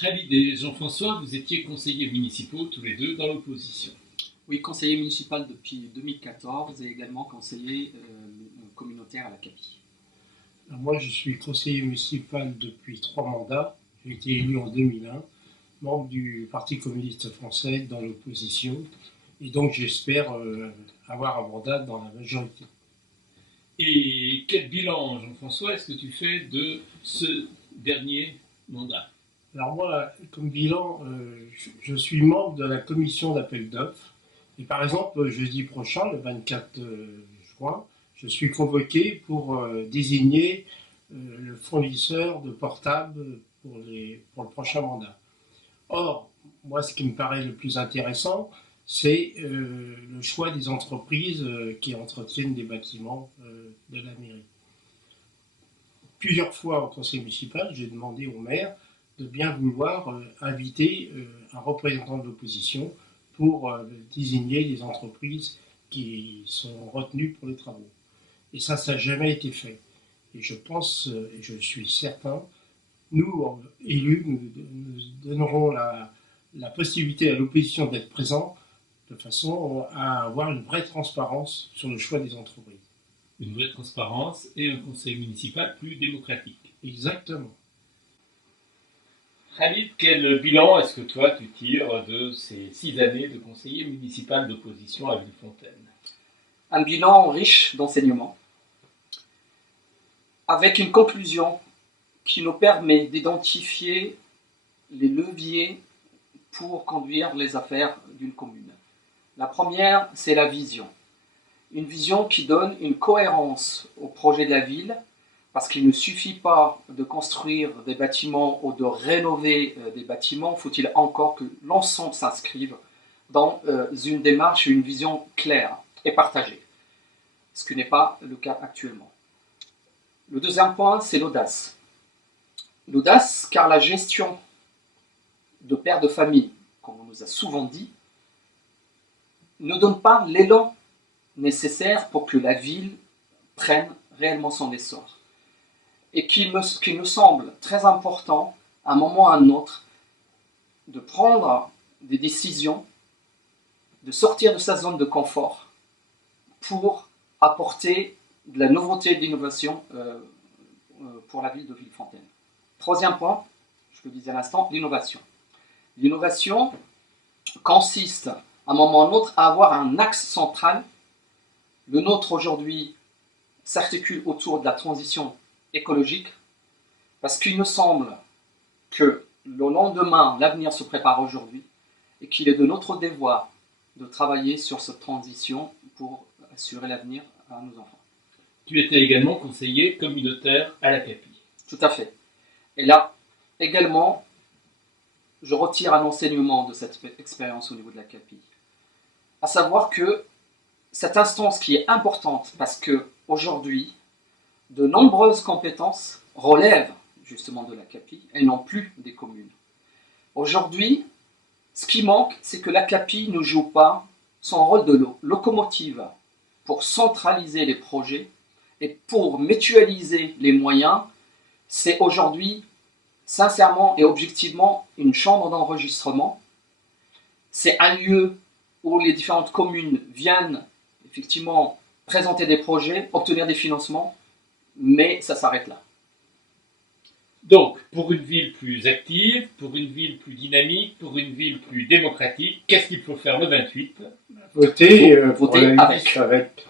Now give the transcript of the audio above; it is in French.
Khalid et Jean-François, vous étiez conseillers municipaux tous les deux dans l'opposition. Oui, conseiller municipal depuis 2014 et également conseiller communautaire à la CAPI. Moi, je suis conseiller municipal depuis 3 mandats. J'ai été élu en 2001, membre du Parti communiste français dans l'opposition. Et donc, j'espère avoir un mandat dans la majorité. Et quel bilan, Jean-François, est-ce que tu fais de ce dernier mandat? Alors moi, comme bilan, je suis membre de la commission d'appel d'offres. Et par exemple, jeudi prochain, le 24 juin, je suis convoqué pour désigner le fournisseur de portables pour le prochain mandat. Or, moi, ce qui me paraît le plus intéressant, c'est le choix des entreprises qui entretiennent des bâtiments de la mairie. Plusieurs fois au conseil municipal, j'ai demandé au maire de bien vouloir inviter un représentant de l'opposition pour désigner les entreprises qui sont retenues pour les travaux. Et ça n'a jamais été fait. Et je pense, et je suis certain, nous, élus, nous donnerons la possibilité à l'opposition d'être présent de façon à avoir une vraie transparence sur le choix des entreprises. Une vraie transparence et un conseil municipal plus démocratique. Exactement. Khalid, quel bilan est-ce que toi tu tires de ces 6 années de conseiller municipal d'opposition à Villefontaine? Un bilan riche d'enseignements, avec une conclusion qui nous permet d'identifier les leviers pour conduire les affaires d'une commune. La première, c'est la vision. Une vision qui donne une cohérence au projet de la ville, parce qu'il ne suffit pas de construire des bâtiments ou de rénover des bâtiments, faut-il encore que l'ensemble s'inscrive dans une démarche et une vision claire et partagée, ce qui n'est pas le cas actuellement. Le deuxième point, c'est l'audace. L'audace, car la gestion de pères de famille, comme on nous a souvent dit, ne donne pas l'élan nécessaire pour que la ville prenne réellement son essor. Et qu'il nous semble très important, à un moment ou à un autre, de prendre des décisions, de sortir de sa zone de confort pour apporter de la nouveauté et de l'innovation pour la ville de Villefontaine. Troisième point, je le disais à l'instant, l'innovation. L'innovation consiste, à un moment ou à un autre, à avoir un axe central. Le nôtre aujourd'hui s'articule autour de la transition écologique, parce qu'il me semble que le lendemain, l'avenir se prépare aujourd'hui, et qu'il est de notre devoir de travailler sur cette transition pour assurer l'avenir à nos enfants. Tu étais également conseiller communautaire à la CAPI. Tout à fait. Et là, également, je retire un enseignement de cette expérience au niveau de la CAPI. À savoir que cette instance qui est importante, parce qu'aujourd'hui, de nombreuses compétences relèvent justement de la CAPI et non plus des communes. Aujourd'hui, ce qui manque, c'est que la CAPI ne joue pas son rôle de locomotive pour centraliser les projets et pour mutualiser les moyens. C'est aujourd'hui, sincèrement et objectivement, une chambre d'enregistrement. C'est un lieu où les différentes communes viennent effectivement présenter des projets, obtenir des financements, mais ça s'arrête là. Donc, pour une ville plus active, pour une ville plus dynamique, pour une ville plus démocratique, qu'est-ce qu'il faut faire le 28? Voter pour voter la avec. liste avec